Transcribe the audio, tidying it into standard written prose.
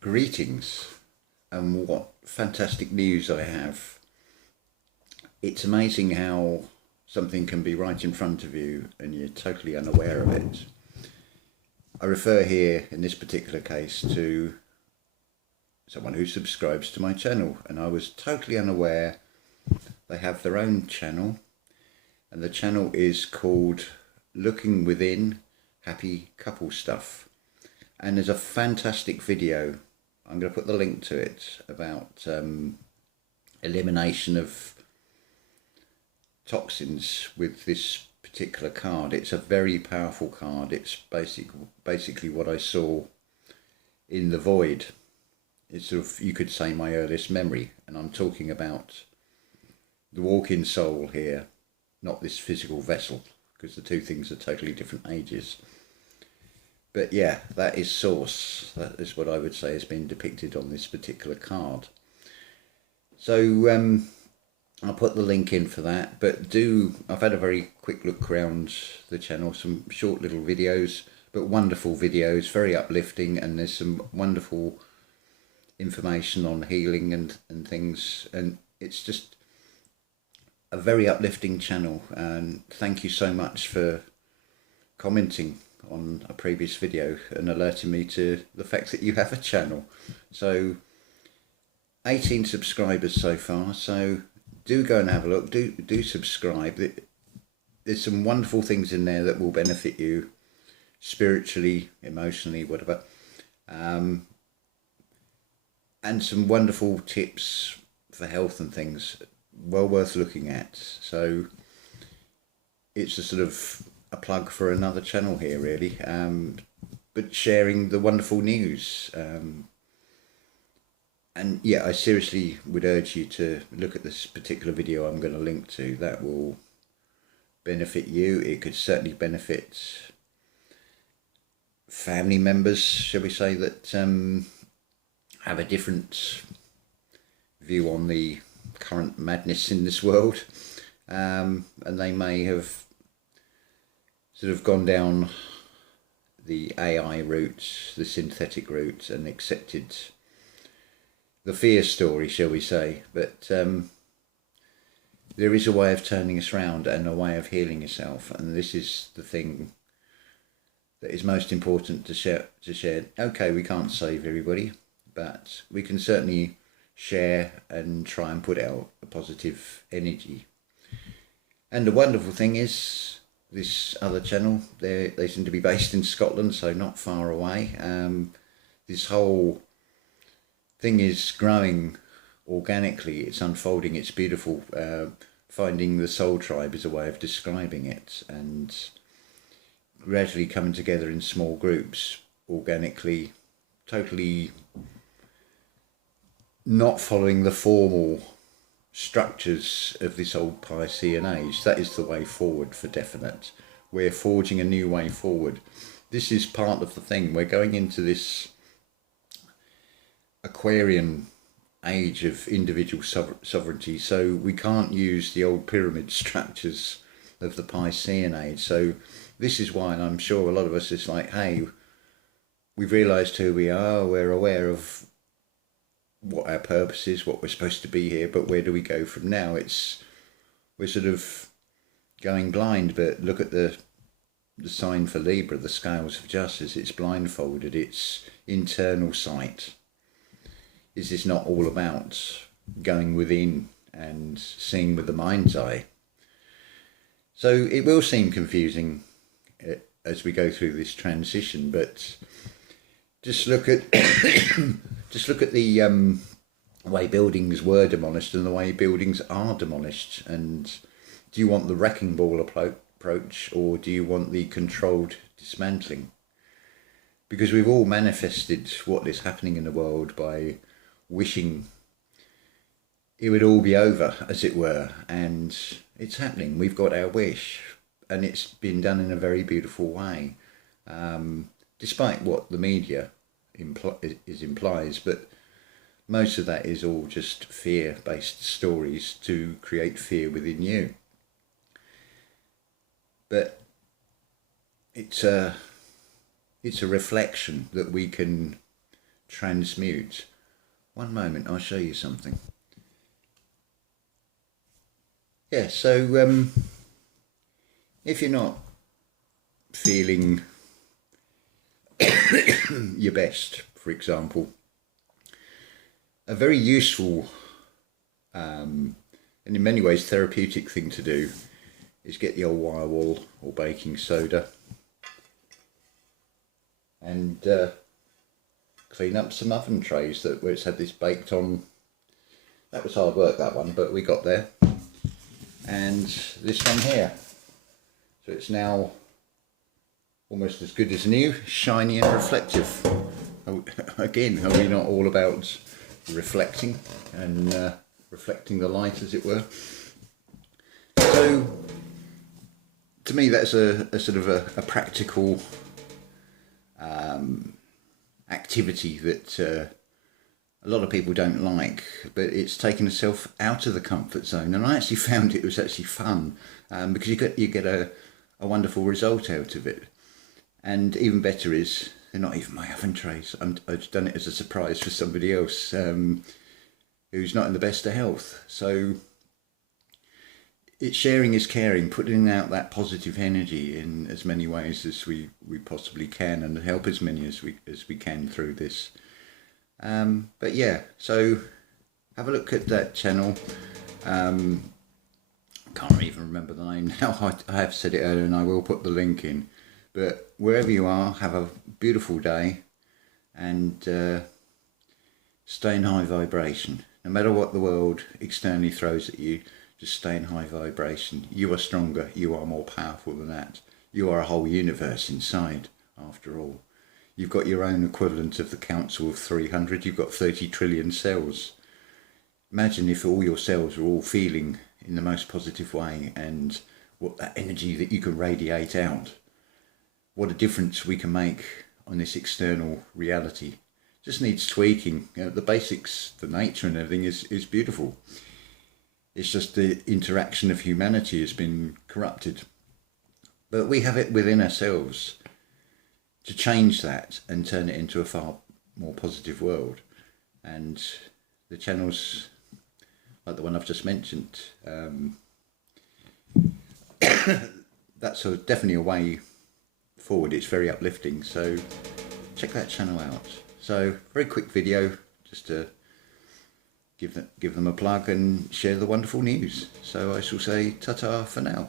Greetings, and what fantastic news I have. It's amazing how something can be right in front of you and you're totally unaware of it. I refer here in this particular case to someone who subscribes to my channel, and I was totally unaware they have their own channel, and the channel is called Looking Within Happy Couple Stuff. And there's a fantastic video, I'm going to put the link to it, about elimination of toxins with this particular card. It's a very powerful card. It's basically what I saw in the void. It's sort of, you could say, my earliest memory, and I'm talking about the walk-in soul here, not this physical vessel, because the two things are totally different ages. But yeah, that is source. That is what I would say has been depicted on this particular card. So I'll put the link in for that. But I've had a very quick look around the channel, some short little videos, but wonderful videos, very uplifting, and there's some wonderful information on healing and things, and it's just a very uplifting channel. And thank you so much for commenting on a previous video and alerting me to the fact that you have a channel. So 18 subscribers so far, so do go and have a look, do subscribe. There's some wonderful things in there that will benefit you spiritually, emotionally, whatever, and some wonderful tips for health and things, well worth looking at. So it's a sort of a plug for another channel here, really, but sharing the wonderful news. And yeah, I seriously would urge you to look at this particular video I'm going to link to. That will benefit you. It could certainly benefit family members, shall we say, that have a different view on the current madness in this world, and they may have sort of gone down the AI route, the synthetic route, and accepted the fear story, shall we say. But there is a way of turning us around and a way of healing yourself, and this is the thing that is most important to share. Okay, we can't save everybody, but we can certainly share and try and put out a positive energy. And the wonderful thing is, this other channel, they seem to be based in Scotland, so not far away. This whole thing is growing organically, it's unfolding, it's beautiful. Finding the soul tribe is a way of describing it, and gradually coming together in small groups, organically, totally not following the formal structures of this old Piscean age. That is the way forward for definite. We're forging a new way forward. This is part of the thing. We're going into this Aquarian age of individual sovereignty, so we can't use the old pyramid structures of the Piscean age. So this is why, and I'm sure a lot of us is like, hey, we've realised who we are, we're aware of what our purpose is, what we're supposed to be here, but where do we go from now? We're sort of going blind. But look at the sign for Libra, the scales of justice. It's blindfolded, it's internal sight. Is this not all about going within and seeing with the mind's eye? So it will seem confusing as we go through this transition, but just look at the way buildings were demolished and the way buildings are demolished. And do you want the wrecking ball approach, or do you want the controlled dismantling? Because we've all manifested what is happening in the world by wishing it would all be over, as it were, and it's happening. We've got our wish, and it's been done in a very beautiful way, despite what the media implies. But most of that is all just fear-based stories to create fear within you. But it's a reflection that we can transmute. One moment, I'll show you something. Yeah, so if you're not feeling your best, for example, a very useful and in many ways therapeutic thing to do is get the old wire wool or baking soda and clean up some oven trays where it's had this baked on. That was hard work, that one, but we got there. And this one here, so it's now almost as good as new, shiny and reflective. Again, are we not all about reflecting and reflecting the light, as it were? So to me, that's a sort of a practical activity that a lot of people don't like, but it's taken itself out of the comfort zone, and I actually found it was actually fun because you get a wonderful result out of it. And even better is they're not even my oven trays. I've done it as a surprise for somebody else who's not in the best of health. So it's sharing is caring, putting out that positive energy in as many ways as we possibly can, and help as many as we can through this. But yeah, so have a look at that channel. Can't even remember the name now. I have said it earlier and I will put the link in. But wherever you are, have a beautiful day and stay in high vibration. No matter what the world externally throws at you, just stay in high vibration. You are stronger, you are more powerful than that. You are a whole universe inside, after all. You've got your own equivalent of the Council of 300, you've got 30 trillion cells. Imagine if all your cells were all feeling in the most positive way, and what that energy that you can radiate out. What a difference we can make on this external reality. Just needs tweaking. You know, the basics, the nature and everything is beautiful. It's just the interaction of humanity has been corrupted. But we have it within ourselves to change that and turn it into a far more positive world. And the channels like the one I've just mentioned, that's definitely a way forward. It's very uplifting, so check that channel out. So very quick video just to give them a plug and share the wonderful news. So I shall say ta-ta for now.